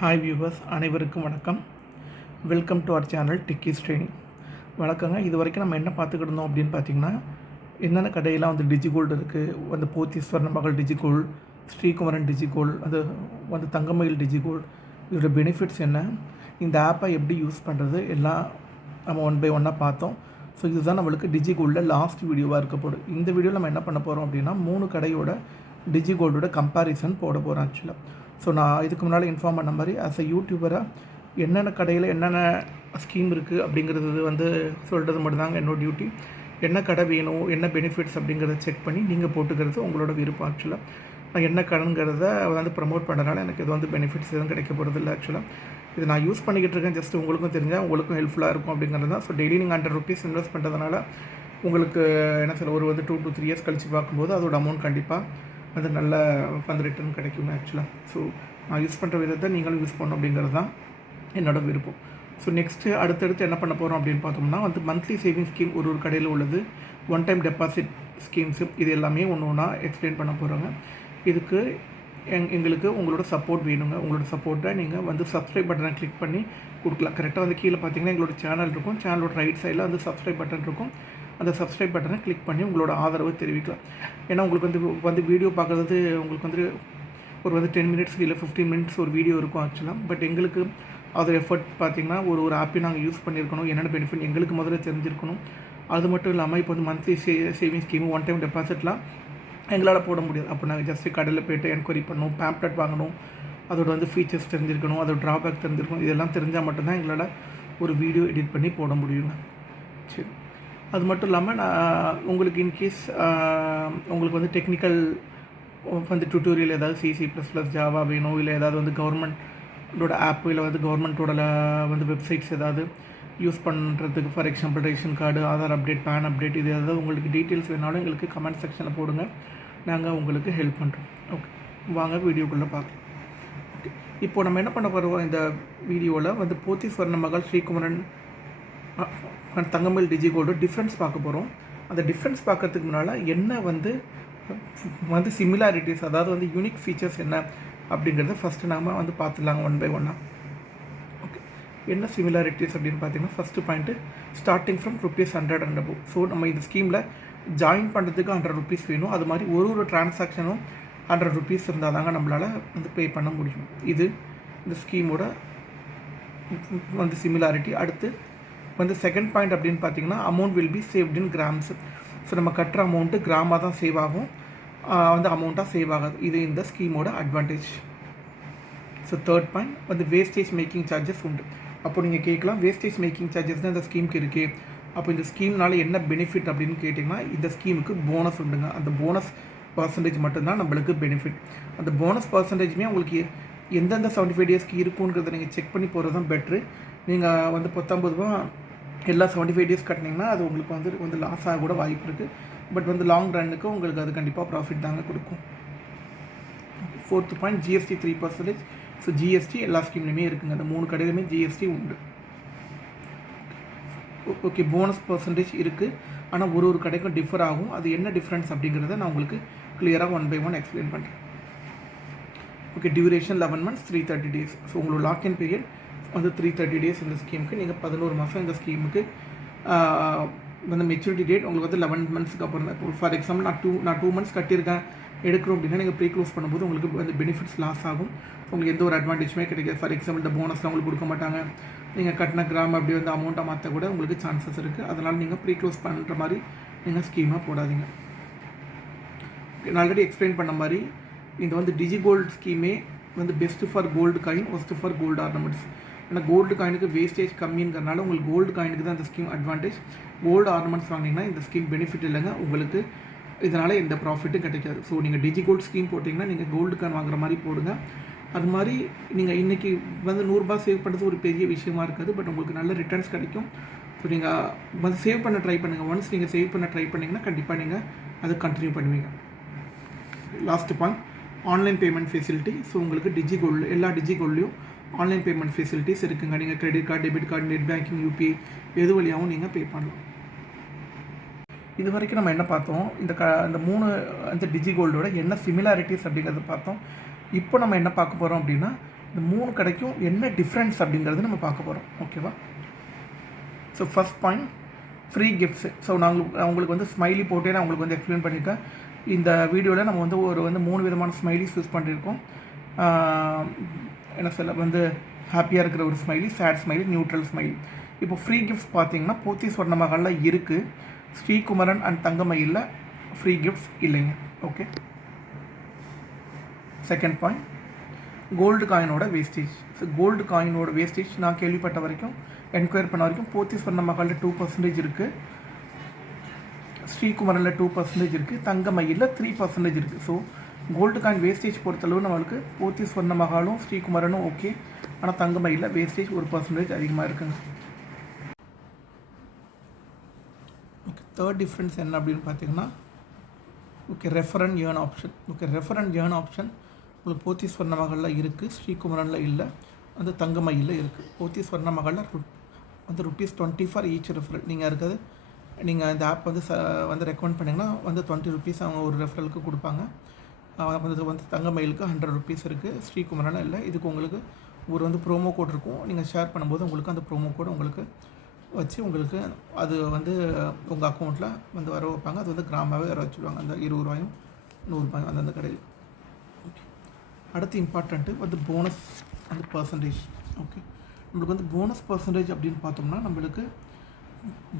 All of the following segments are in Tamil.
ஹாய் வியூவர்ஸ், அனைவருக்கும் வணக்கம். வெல்கம் டு அவர் சேனல் டிக்கீஸ் ட்ரெயினிங். வணக்கங்க. இது வரைக்கும் நம்ம என்ன பார்த்துக்கிட்டு இருந்தோம் அப்படின்னு பார்த்தீங்கன்னா, என்னென்ன கடையெல்லாம் டிஜிகோல்டு இருக்குது, போத்தீஸ்வரன் மகள் டிஜிகோல்டு, ஸ்ரீகுமரன் டிஜிகோல்டு, அது தங்கமயில் டிஜிகோல்டு, இதோட பெனிஃபிட்ஸ் என்ன, இந்த ஆப்பை எப்படி யூஸ் பண்ணுறது, எல்லாம் நம்ம ஒன் பை ஒன்னாக பார்த்தோம். ஸோ இதுதான் நம்மளுக்கு டிஜிகோல்டில் லாஸ்ட் வீடியோவாக இருக்க போகுது. இந்த வீடியோவில் நம்ம என்ன பண்ண போகிறோம் அப்படின்னா, 3 கடையோட டிஜிகோல்டோட கம்பேரிசன் போட போகிறோம் ஆக்சுவலாக. ஸோ நான் இதுக்கு முன்னால் இன்ஃபார்ம் பண்ண மாதிரி ஆஸ் அ யூடியூபராக என்னென்ன கடையில் என்னென்ன ஸ்கீம் இருக்குது அப்படிங்கிறது சொல்கிறது மட்டும்தாங்க என்னோட டியூட்டி. என்ன கடை வேணும், என்ன பெனிஃபிட்ஸ் அப்படிங்கிறத செக் பண்ணி நீங்கள் போட்டுக்கிறது உங்களோட விருப்பம். ஆக்சுவலாக நான் என்ன கடைங்கிறத ப்ரமோட் பண்ணுறதுனால எனக்கு இது பெனிஃபிட்ஸ் எதுவும் கிடைக்க போகிறது இல்லை. ஆக்சுவலாக இது நான் யூஸ் பண்ணிக்கிட்டு இருக்கேன், ஜஸ்ட் உங்களுக்கும் தெரிஞ்சால் உங்களுக்கும் ஹெல்ப்ஃபுல்லாக இருக்கும் அப்படிங்கிறது தான். ஸோ டெய்லி நீங்கள் ₹100 இன்வெஸ்ட் பண்ணுறதுனால உங்களுக்கு என்ன சொல்ல ஒரு 2 to 3 years கழித்து பார்க்கும்போது அதோட அமௌண்ட் கண்டிப்பாக நல்ல ஃபண்ட் ரிட்டர்ன் கிடைக்குங்க ஆக்சுவலாக. ஸோ நான் யூஸ் பண்ணுற விதத்தை நீங்களும் யூஸ் பண்ணணும் அப்படிங்கிறது தான் என்னோடய விருப்பம். ஸோ நெக்ஸ்ட்டு அடுத்தடுத்து என்ன பண்ண போகிறோம் அப்படின்னு பார்த்தோம்னா மந்த்லி சேவிங் ஸ்கீம் ஒரு கடையில் உள்ளது, ஒன் டைம் டெபாசிட் ஸ்கீம்ஸு, இது எல்லாமே ஒன்று ஒன்றா எக்ஸ்பிளைன் பண்ண போகிறாங்க. இதுக்கு எங்களுக்கு உங்களோட சப்போர்ட் வேணுங்க. உங்களோட சப்போர்ட்டை நீங்கள் சப்ஸ்கிரைப் பட்டனை கிளிக் பண்ணி கொடுக்கலாம். கரெக்டாக கீழே பார்த்தீங்கன்னா எங்களோட சேனல் இருக்கும், சேனலோட ரைட் சைடில் சப்ஸ்கிரைப் பட்டன் இருக்கும். அந்த சப்ஸ்கிரைப் பட்டனை கிளிக் பண்ணி உங்களோட ஆதரவை தெரிவிக்கலாம். ஏன்னா உங்களுக்கு வீடியோ பார்க்குறது உங்களுக்கு ஒரு 10 minutes இல்லை 15 minutes ஒரு வீடியோ இருக்கும் ஆக்சுவலாக. பட் எங்களுக்கு அதோட எஃபர்ட் பார்த்திங்கன்னா ஒரு ஆப்பை நாங்கள் யூஸ் பண்ணியிருக்கணும், என்னென்ன பெனிஃபிட் எங்களுக்கு முதல்ல தெரிஞ்சிருக்கணும். அது மட்டும் இல்லாமல் இப்போ monthly saving scheme, one time டெபாசிட்லாம் எங்களால் போட முடியாது. அப்போ நாங்கள் ஜஸ்ட்டு கடையில் போய்ட்டு என்கொயரி பண்ணணும், பேம்ப்ளெட் வாங்கணும், அதோட ஃபீச்சர்ஸ் தெரிஞ்சிருக்கணும், அதோட ட்ராபேக் தெரிஞ்சிருக்கணும். இதெல்லாம் தெரிஞ்சால் மட்டும்தான் எங்களால் ஒரு வீடியோ எடிட் பண்ணி போட முடியுங்க. சரி, அது மட்டும் இல்லாமல் நான் உங்களுக்கு இன்கேஸ் உங்களுக்கு டெக்னிக்கல் டியூட்டோரியல் ஏதாவது C++, ஜாவா வேணும், இல்லை ஏதாவது கவர்மெண்ட்டோட ஆப், இல்லை கவர்மெண்ட்டோட வெப்சைட்ஸ் ஏதாவது யூஸ் பண்ணுறதுக்கு, for example ration card, Aadhaar update, PAN update, இது ஏதாவது உங்களுக்கு டீட்டெயில்ஸ் வேணாலும் எங்களுக்கு கமெண்ட் செக்ஷனில் போடுங்க, நாங்கள் உங்களுக்கு ஹெல்ப் பண்ணுறோம். ஓகே, வாங்க வீடியோக்குள்ளே பார்க்கலாம். ஓகே, இப்போது நம்ம என்ன பண்ண போகிறோம், இந்த வீடியோவில் போத்தீஸ்வரன் மகள் ஸ்ரீகுமரன் தங்கமயில் டிஜிகோல்டு டிஃப்ரென்ஸ் பார்க்க போகிறோம். அந்த டிஃப்ரென்ஸ் பார்க்கறதுக்கு முன்னால் என்ன சிமிலாரிட்டிஸ், அதாவது யூனிக் ஃபீச்சர்ஸ் என்ன அப்படிங்கிறத ஃபஸ்ட்டு நாம் பார்த்துடலாங்க ஒன் பை ஒன்னாக. ஓகே, என்ன சிமிலாரிட்டிஸ் அப்படின்னு பார்த்தீங்கன்னா, first point starting from ₹100 and above. So நம்ம இந்த ஸ்கீமில் ஜாயின் பண்ணுறதுக்கு ₹100 வேணும். அது மாதிரி ஒரு டிரான்சாக்ஷனும் ₹100 இருந்தால் தாங்க நம்மளால் பே பண்ண முடியும். இது இந்த ஸ்கீமோட சிமிலாரிட்டி. அடுத்து செகண்ட் பாயிண்ட் அப்படின்னு பார்த்தீங்கன்னா, amount will be saved in grams. So நம்ம கட்டுற அமௌண்ட்டு கிராமாக தான் சேவ் ஆகும், அமௌண்ட்டாக சேவ் ஆகாது. இது இந்த ஸ்கீமோட advantage. So third point wastage making charges உண்டு. அப்போ நீங்கள் கேட்கலாம், வேஸ்டேஜ் மேக்கிங் சார்ஜஸ் தான் இந்த ஸ்கீமுக்கு இருக்குது, அப்போ இந்த ஸ்கீம்னால என்ன பெனிஃபிட் அப்படின்னு கேட்டிங்கன்னா, இந்த ஸ்கீமுக்கு போனஸ் உண்டுங்க. அந்த போனஸ் பர்சன்டேஜ் மட்டும்தான் நம்மளுக்கு பெனிஃபிட். அந்த போனஸ் பர்சன்டேஜுமே உங்களுக்கு எந்தெந்த 75 daysக்கு இருக்குங்கிறத நீங்கள் செக் பண்ணி போகிறது தான் பெட்ரு. நீங்கள் ₹19 எல்லா 75 days கட்டினீங்கன்னா அது உங்களுக்கு லாஸ் ஆக கூட வாய்ப்பு இருக்குது. பட் லாங் ரன்னுக்கு உங்களுக்கு அது கண்டிப்பாக ப்ராஃபிட் தாங்க கொடுக்கும். Fourth point GST 3%. So GST எல்லா ஸ்கீம்லையுமே இருக்குங்க, அந்த 3 கடையிலுமே GST உண்டு. ஓகே, போனஸ் பர்சன்டேஜ் இருக்குது, ஆனால் ஒரு கடைக்கும் டிஃபர் ஆகும். அது என்ன டிஃப்ரென்ஸ் அப்படிங்கிறத நான் உங்களுக்கு கிளியராக ஒன் பை ஒன் எக்ஸ்பிளைன் பண்ணுறேன். Okay, duration 11 months, 330 days. So உங்களோட லாக்இன் பீரியட் 330 days இந்த ஸ்கீமுக்கு. நீங்கள் 11 மாதம் இந்த ஸ்கீமுக்கு மெச்சூரிட்டி டேட் உங்களுக்கு 11 monthsக்கு அப்புறம் தான். இப்போ ஃபார் எக்ஸாம்பிள் நான் 2 months கட்டியிருக்கேன் எடுக்கிறோம் அப்படின்னா, நீங்கள் ப்ரீ க்ளோஸ் பண்ணும்போது உங்களுக்கு பெனிஃபிட்ஸ் லாஸ் ஆகும், உங்களுக்கு எந்த ஒரு அட்வான்டேஜுமே கிடைக்காது. ஃபார் எக்ஸாம்பிள் இந்த போனஸ்லாம் உங்களுக்கு கொடுக்க மாட்டாங்க, நீங்கள் கட்டின கிராம் அப்படி அமௌண்ட்டை மாற்ற கூட உங்களுக்கு சான்சஸ் இருக்குது. அதனால் நீங்கள் ப்ரீ க்ளோஸ் பண்ணுற மாதிரி நீங்கள் ஸ்கீமாக போடாதீங்க. நான் ஆல்ரெடி எக்ஸ்பிளைன் பண்ண மாதிரி இந்த டிஜிகோல்டு ஸ்கீமே best for gold coin, worst for gold ornaments. ஏன்னா கோல்டு காயினுக்கு வேஸ்டேஜ் கம்மிங்கிறனால உங்களுக்கு கோல்டு காயினுக்கு தான் இந்த ஸ்கீம் அட்வான்டேஜ். கோல்டு ஆர்னமெண்ட்ஸ் வாங்கினீங்கன்னா இந்த ஸ்கீம் பெனிஃபிட் இல்லைங்க, உங்களுக்கு இதனால் எந்த ப்ராஃபிட்டும் கிடைக்காது. ஸோ நீங்கள் டிஜிகோல்டு ஸ்கீம் போட்டிங்கன்னா நீங்கள் கோல்டு காயின் வாங்குற மாதிரி போடுங்க. அது மாதிரி நீங்கள் இன்றைக்கி ₹100 சேவ் பண்ணுறது ஒரு பெரிய விஷயமா இருக்காது, பட் உங்களுக்கு நல்ல ரிட்டர்ன்ஸ் கிடைக்கும். ஸோ நீங்கள் சேவ் பண்ண ட்ரை பண்ணுங்கள். ஒன்ஸ் நீங்கள் சேவ் பண்ண ட்ரை பண்ணிங்கன்னா கண்டிப்பாக நீங்கள் அதை கண்டினியூ பண்ணுவீங்க. Last point online payment facility. So உங்களுக்கு டிஜிகோல்டு எல்லா டிஜிகோல்ட்லேயும் ஆன்லைன் பேமெண்ட் ஃபெசிலிட்டிஸ் இருக்குங்க. நீங்கள் credit card, debit card, net banking, UPI எது வழியாகவும் நீங்கள் பே பண்ணலாம். இது வரைக்கும் நம்ம என்ன பார்த்தோம், இந்த 3 டிஜிகோல்டோட என்ன சிமிலாரிட்டிஸ் அப்படிங்கிறத பார்த்தோம். இப்போ நம்ம என்ன பார்க்க போகிறோம் அப்படின்னா, இந்த 3 கடைக்கும் என்ன டிஃப்ரென்ஸ் அப்படிங்கிறது நம்ம பார்க்க போகிறோம். ஓகேவா? So first point free gifts. So நான் உங்களுக்கு வந்து ஸ்மைலி போட்டே நான் உங்களுக்கு வந்து எக்ஸ்பிளைன் பண்ணியிருக்கேன். இந்த வீடியோவில் நம்ம வந்து ஒரு 3 விதமான ஸ்மைலிஸ் யூஸ் பண்ணியிருக்கோம். என்ன சொல்ல வந்து ஹாப்பியாக இருக்கிற ஒரு smiley, sad smiley, neutral smiley. இப்போ ஃப்ரீ கிஃப்ட்ஸ் பார்த்தீங்கன்னா போத்தீஸ் ஸ்வர்ணமஹாலில் இருக்குது. ஸ்ரீகுமரன் அண்ட் தங்கமயிலில் ஃப்ரீ கிஃப்ட்ஸ் இல்லைங்க. ஓகே. செகண்ட் பாயிண்ட் கோல்டு காயினோட வேஸ்டேஜ். ஸோ கோல்டு காயினோட வேஸ்டேஜ் நான் கேள்விப்பட்ட வரைக்கும், என்கொயர் பண்ண வரைக்கும் போத்தீஸ் ஸ்வர்ணமஹாலில் 2% இருக்குது, ஸ்ரீகுமரனில் 2% இருக்குது, தங்கமயிலில் 3% இருக்குது. ஸோ கோல்டு காயின் வேஸ்டேஜ் பொறுத்தளவு நம்மளுக்கு போத்தீஸ் ஸ்வர்ணமஹாலும் ஸ்ரீகுமரனும் ஓகே. ஆனால் தங்கமயிலில் வேஸ்டேஜ் 1% அதிகமாக இருக்குங்க. ஓகே. தேர்ட் டிஃப்ரென்ஸ் என்ன அப்படின்னு பார்த்தீங்கன்னா, okay, refer and earn option. Okay, refer and earn option உங்களுக்கு போத்தீஸ் ஸ்வர்ணமஹாலில் இருக்குது, ஸ்ரீகுமரனில் இல்லை, வந்து தங்கமயிலில் இருக்குது. போத்தீஸ் ஸ்வர்ணமஹாலில் வந்து ₹20 ஃபார் ஈச் ரெஃபரல். நீங்கள் இந்த ஆப் வந்து ரெக்கமெண்ட் பண்ணிங்கன்னா வந்து ₹20 அவங்க ஒரு ரெஃபரலுக்கு கொடுப்பாங்க. வந்து தங்கமயிலுக்கு ₹100 இருக்குது, ஸ்ரீகுமரனில் இல்லை. இதுக்கு உங்களுக்கு ஒரு ப்ரோமோ கோட் இருக்கும். நீங்கள் ஷேர் பண்ணும்போது உங்களுக்கு அந்த ப்ரோமோ கோட் உங்களுக்கு வச்சு உங்களுக்கு அது வந்து உங்கள் அக்கௌண்ட்டில் வந்து வர வைப்பாங்க. அது வந்து கிராமாவே வர வச்சுருவாங்க, அந்த ₹20 ₹100 அந்தந்த கடையில். ஓகே. அடுத்து இம்பார்ட்டண்ட்டு வந்து போனஸ் அந்த பர்சன்டேஜ். ஓகே, நம்மளுக்கு வந்து போனஸ் பர்சன்டேஜ் அப்படின்னு பார்த்தோம்னா நம்மளுக்கு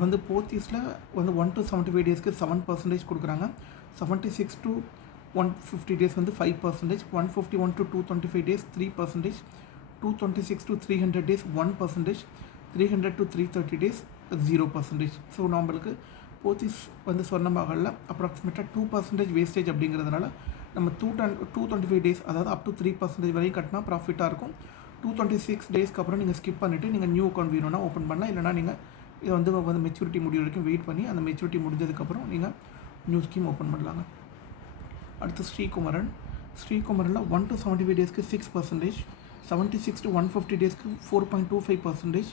வந்து போத்தீஸில் வந்து 1 to 75 டேஸ்க்கு 7% கொடுக்குறாங்க. 76 to 150 டேஸ் வந்து 5%, 151 to 225 days 3%, 226 to 300 days 1%, 300 to 330 days 0%. So நம்மளுக்கு போத்தீஸ் வந்து ஸ்வர்ணமஹாலில் அப்ராக்சிமேட்டாக 2% வேஸ்டேஜ் அப்படிங்கிறதுனால நம்ம 225 டேஸ், அதாவது அப் டு 3% வரையும் கட்டினா ப்ராஃபிட்டாக இருக்கும். 226 டேஸ்க்கு அப்புறம் நீங்கள் ஸ்கிப் பண்ணிவிட்டு நீங்கள் நியூ அக்கௌண்ட் வேணும்னா ஓப்பன் பண்ணலாம். இல்லைனா நீங்கள் இதை வந்து மெச்சூரிட்டி முடிவு வரைக்கும் வெயிட் பண்ணி அந்த மெச்சூரிட்டி முடிஞ்சதுக்கப்புறம் நீங்கள் நியூ ஸ்கீம் ஓப்பன் பண்ணலாங்க. அடுத்து ஸ்ரீகுமரனில் 1 to 75 டேஸ்க்கு 6%, 76 to 150 டேஸ்க்கு 4.25%,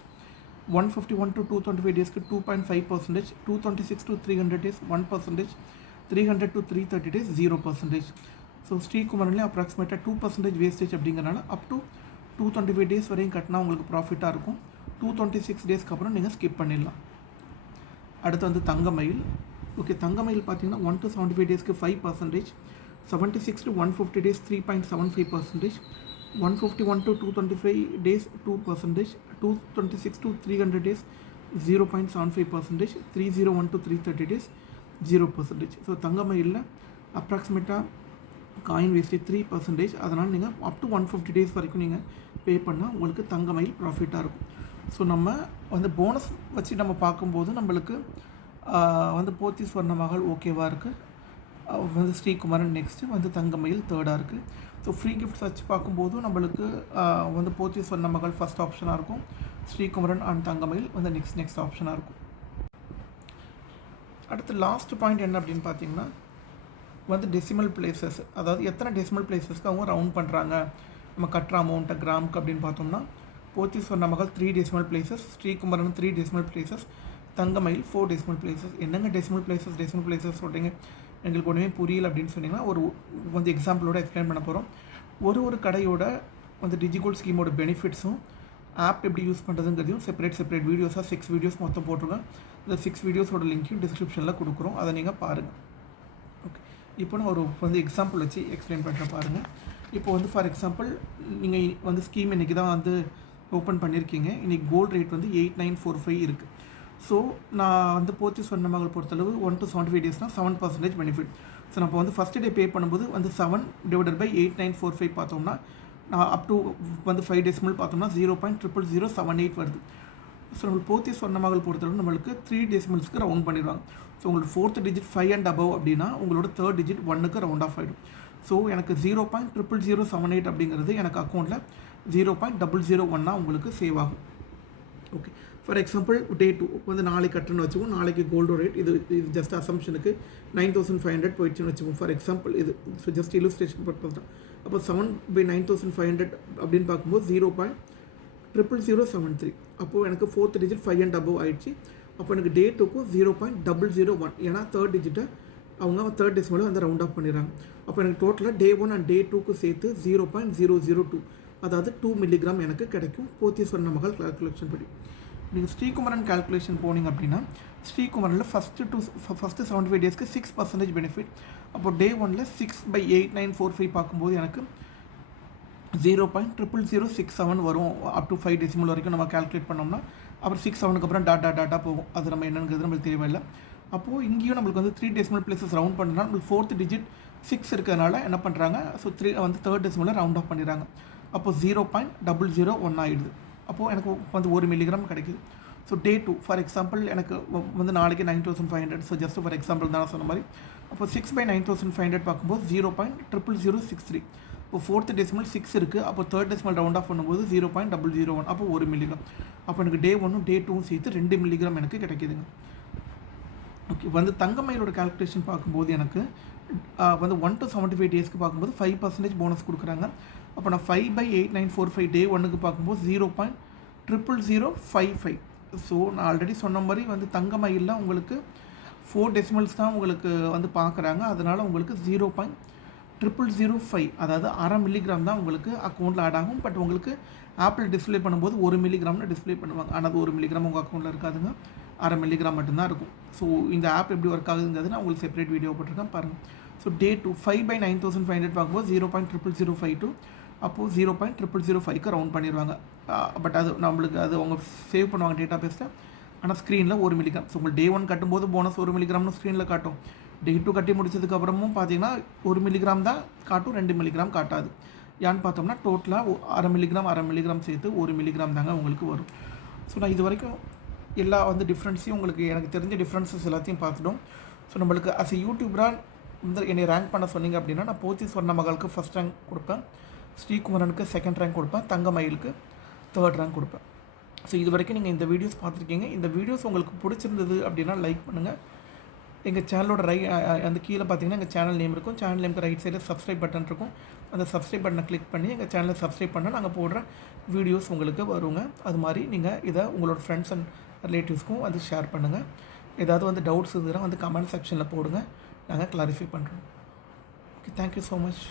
151 to 225 டேஸ்க்கு 2.5%, 226 to 300 days 1%, 300 to 330 days 0%. So ஸ்ரீகுமரன்லேயே அப்ராக்சிமேட்டாக 2% வேஸ்டேஜ் அப்படிங்கிறனால அப் டு 225 டேஸ் வரையும் கட்டினா உங்களுக்கு ப்ராஃபிட்டாக இருக்கும். 226 டேஸ்க்கு அப்புறம் நீங்கள் ஸ்கிப் பண்ணிடலாம். அடுத்து வந்து தங்கமயில். ஓகே, தங்கமயில் பார்த்தீங்கன்னா 1 to 75 டேஸ்க்கு 5%, 76 to 150 days 3.75%, 151 to 225 days 2%, 226 to 300 days 0.75%, 301 to 330 days 0%. So தங்கமயிலில் அப்ராக்சிமேட்டாக காயின் வேஸ்டேஜ் 3%. அதனால் நீங்கள் அப் டு 150 டேஸ் வரைக்கும் நீங்கள் பே பண்ணால் உங்களுக்கு தங்கமயில் ப்ராஃபிட்டாக இருக்கும். ஸோ நம்ம வந்து போனஸ் வச்சு நம்ம பார்க்கும்போது நம்மளுக்கு வந்து போத்தீஸ் ஸ்வர்ணமஹால் ஓகேவாக இருக்குது, வந்து ஸ்ரீகுமரன் நெக்ஸ்ட்டு, வந்து தங்கமயில் தேர்டாக இருக்குது. ஸோ ஃப்ரீ கிஃப்ட்ஸ் வச்சு பார்க்கும்போது நம்மளுக்கு வந்து போத்தீஸ் ஸ்வர்ணமஹால் ஃபஸ்ட் ஆப்ஷனாக இருக்கும், ஸ்ரீகுமரன் அண்ட் தங்கமயில் வந்து நெக்ஸ்ட் ஆப்ஷனாக இருக்கும். அடுத்து லாஸ்ட் பாயிண்ட் என்ன அப்படின்னு பார்த்தீங்கன்னா வந்து டெசிமல் பிளேசஸ், அதாவது எத்தனை டெசிமல் பிளேசஸ்க்கு அவங்க ரவுண்ட் பண்ணுறாங்க நம்ம கட்டுற அமௌண்ட்டை கிராமுக்கு அப்படின்னு பார்த்தோம்னா Pothys Swarnamahal 3 decimal places, Srikumaran 3 decimal places, Thangamayil 4 decimal places. என்னங்க டெசிமல் பிளேசஸ் சொல்கிறீங்க, எங்களுக்கு ஒன்றுமே புரியல அப்படின்னு சொன்னீங்கன்னா ஒரு வந்து எக்ஸாம்பிளோட எக்ஸ்பிளைன் பண்ண போகிறோம். ஒரு கடையோட வந்து டிஜிகோல்ட் ஸ்கீமோட பெனிஃபிட்ஸும் ஆப் எப்படி யூஸ் பண்ணுறதுங்கிறதையும் செப்பரேட் வீடியோஸாக 6 வீடியோஸ் மொத்தம் போட்டிருக்கேன். இந்த 6 வீடியோஸோட லிங்க்கையும் டிஸ்கிரிப்ஷனில் கொடுக்குறோம், அதை நீங்கள் பாருங்கள். ஓகே, இப்போ நான் ஒரு வந்து எக்ஸாம்பிள் வச்சு எக்ஸ்பிளைன் பண்ணுறேன் பாருங்கள். இப்போ வந்து ஃபார் எக்ஸாம்பிள் நீங்கள் வந்து ஸ்கீம் இன்றைக்கி தான் வந்து ஓப்பன் பண்ணியிருக்கீங்க. இன்றைக்கி கோல்டு ரேட் வந்து 8945 இருக்குது. ஸோ நான் வந்து போத்தீஸ் ஸ்வர்ணமஹால் பொறுத்தளவு 1 to 75 டேஸ்னால் 7% பெனிஃபிட். ஸோ நம்ம வந்து ஃபஸ்ட்டு டே பே பண்ணும்போது வந்து 7/8945 பார்த்தோம்னா நான் அப் டு வந்து 5 டெசிமல் பார்த்தோம்னா 0.00078 வருது. ஸோ நம்மளுக்கு போத்தீஸ் ஸ்வர்ணமஹால் பொறுத்தளவு நம்மளுக்கு 3 டெசிமல்ஸ்க்கு ரவுண்ட் பண்ணிடுவாங்க. ஸோ உங்களுக்கு 4th டிஜிட் 5 and above அப்படின்னா உங்களோட 3rd டிஜிட் 1க்கு ரவுண்ட் ஆஃப் ஆகிடும். ஸோ எனக்கு 0.00078 அப்படிங்கிறது எனக்கு அக்கௌண்ட்டில் 0.001 உங்களுக்கு சேவ் ஆகும். ஓகே, ஃபார் எக்ஸாம்பிள் டே 2 வந்து நாளைக்கு கட்டுன்னு வச்சுக்கோம். நாளைக்கு கோல்டு ரேட் இது ஜஸ்ட் அசம்ஷனுக்கு 9500 போயிடுச்சுன்னு வச்சுக்கோம். ஃபார் எக்ஸாம்பிள் இது ஸோ ஜஸ்ட் இல்லுஸ்ட்ரேஷன் பர்பஸ் தான். அப்போ 7/9500 அப்படின்னு பார்க்கும்போது 0.00073. அப்போது எனக்கு 4th டிஜிட் 5 and above ஆகிடுச்சு. அப்போ எனக்கு டே 2க்கும் 0.001, ஏன்னா 3rd டிஜிட்டை அவங்க 3rd டெசிமலை வந்து ரவுண்ட் ஆஃப் பண்ணிடுறாங்க. அப்போ எனக்கு டோட்டலாக டே 1 அண்ட் டே 2க்கு சேர்த்து 0.002 அதாவது 2 மில்லிகிராம் எனக்கு கிடைக்கும் போத்தீஸ் வர்ண மகள் கால்குலேஷன் படி. நீங்கள் ஸ்ரீகுமரன் கால்குலேஷன் போனீங்க அப்படின்னா ஸ்ரீகுமரனில் ஃபஸ்ட்டு 75 டேஸ்க்கு 6% பெனிஃபிட். அப்போ டே 1ல் 6/8945 பார்க்கும்போது எனக்கு 0.00067 வரும். அப் டு 5 டெசிமல் வரைக்கும் நம்ம கால்குலேட் பண்ணோம்னா அப்புறம் 67க்கு அப்புறம் டாட்டா போகும். அது நம்ம என்னங்கிறது நம்மளுக்கு தேவையில்லை. அப்போது இங்கேயும் நம்மளுக்கு வந்து 3 டெசிமல் பிளேசஸ் ரவுண்ட் பண்ணுறதுனா நம்மளுக்கு 4th டிஜிட் 6 இருக்கிறதுனால என்ன பண்ணுறாங்க, ஸோ 3 வந்து 3rd டெசிமலில் ரவுண்ட் ஆஃப் பண்ணிடுறாங்க. அப்போது 0.001 ஆகிடுது. அப்போது எனக்கு வந்து 1 மில்லிகிராம் கிடைக்குது. ஸோ டே 2 ஃபார் எக்ஸாம்பிள் எனக்கு வந்து நாளைக்கு 9500. ஸோ ஜஸ்ட் ஃபார் எக்ஸாம்பிள் தான் சொன்ன மாதிரி. அப்போ 6/9500 பார்க்கும்போது 0.00063. இப்போ 4th டெசிமல் 6 இருக்குது. அப்போ 3rd டெசிமல் ரவுண்ட் ஆஃப் பண்ணும்போது 0.001. அப்போ 1 மில்லிகிராம். அப்போ எனக்கு டே 1ம் டே 2ம் சேர்த்து 2 மில்லிகிராம் எனக்கு கிடைக்கிதுங்க. ஓகே, வந்து தங்கமயிலோட கால்குலேஷன் பார்க்கும்போது எனக்கு வந்து 1 to 75 டேஸ்க்கு பார்க்கும்போது 5% போனஸ் கொடுக்குறாங்க. அப்போ நான் 5/8945 டே 1க்கு பார்க்கும்போது 0.00055. ஸோ நான் ஆல்ரெடி சொன்ன மாதிரி வந்து தங்கமயிலில் உங்களுக்கு 4 டெசிமல்ஸ் தான் உங்களுக்கு வந்து பார்க்குறாங்க. அதனால் உங்களுக்கு 0.00005 அதாவது 1/2 மில்லிகிராம் தான் உங்களுக்கு அக்கௌண்ட்டில் ஆட் ஆகும். பட் உங்களுக்கு ஆப்பிள் டிஸ்பிளே பண்ணும்போது 1 மில்லிகிராம்னு டிஸ்பிளே பண்ணுவாங்க. ஆனால் அது 1 மில்லிகிராம் உங்கள் அக்கௌண்ட்டில் இருக்காதுங்க, 1/2 மில்லிகிராம் மட்டும்தான் இருக்கும். ஸோ இந்த ஆப் எப்படி ஒர்க் ஆகுதுங்கிறது நான் உங்களுக்கு செப்பரேட் வீடியோ போட்டிருக்கேன் பாருங்கள். ஸோ டே 2 5/9500 பார்க்கும்போது 0.00052. அப்போது 0.00005க்கு ரவுண்ட் பண்ணிடுவாங்க. பட் அது நம்மளுக்கு அது அவங்க சேவ் பண்ணுவாங்க டேட்டா பேஸில். ஆனால் ஸ்க்ரீனில் 1 மில்லிகிராம். ஸோ உங்களுக்கு டே 1 கட்டும்போது போனஸ் 1 மில்லிகிராம்னு ஸ்க்ரீனில் காட்டும். டே 2 கட்டி முடிச்சதுக்கப்புறமும் பார்த்தீங்கன்னா 1 மில்லிகிராம் தான் காட்டும், 2 மில்லிகிராம் காட்டாது. ஏன்னு பார்த்தோம்னா டோட்டலாக 1/2 மில்லிகிராம் சேர்த்து 1 மில்லிகிராம் தாங்க உங்களுக்கு வரும். ஸோ நான் இது வரைக்கும் எல்லா வந்து டிஃப்ரென்ஸையும் உங்களுக்கு எனக்கு தெரிஞ்ச டிஃப்ரென்சஸ் எல்லாத்தையும் பார்த்துட்டோம். ஸோ நம்மளுக்கு அஸ் எ யூடியூபராக வந்து என்னை ரேங்க் பண்ண சொன்னீங்க அப்படின்னா நான் போத்தீஸ் வர்ண மகளுக்கு ஃபஸ்ட் ரேங்க் கொடுப்பேன், ஸ்ரீகுமரனுக்கு செகண்ட் ரேங்க் கொடுப்பேன், தங்கமயிலுக்கு 3rd ரேங்க் கொடுப்பேன். ஸோ இது வரைக்கும் நீங்கள் இந்த வீடியோஸ் பார்த்துருக்கீங்க. இந்த வீடியோஸ் உங்களுக்கு பிடிச்சிருந்தது அப்படின்னா லைக் பண்ணுங்கள். எங்கள் சேனலோட அந்த கீழே பார்த்தீங்கன்னா எங்கள் சேனல் நேம் இருக்கும். சேனல் நேமுக்கு ரைட் சைடில் சப்ஸ்கிரைப் பட்டன் இருக்கும். அந்த சப்ஸ்கிரைப் பட்டனை கிளிக் பண்ணி எங்கள் சேனலை சப்ஸ்கிரைப் பண்ணால் நாங்கள் போடுற வீடியோஸ் உங்களுக்கு வருங்க. அது மாதிரி நீங்கள் இதை உங்களோட ஃப்ரெண்ட்ஸ் அண்ட் ரிலேட்டிவ்ஸ்க்கும் வந்து ஷேர் பண்ணுங்கள். ஏதாவது வந்து டவுட்ஸ் இருந்ததுன்னா வந்து கமெண்ட் செக்ஷனில் போடுங்க, நாங்கள் கிளாரிஃபை பண்ணுறோம். Okay, thank you so much.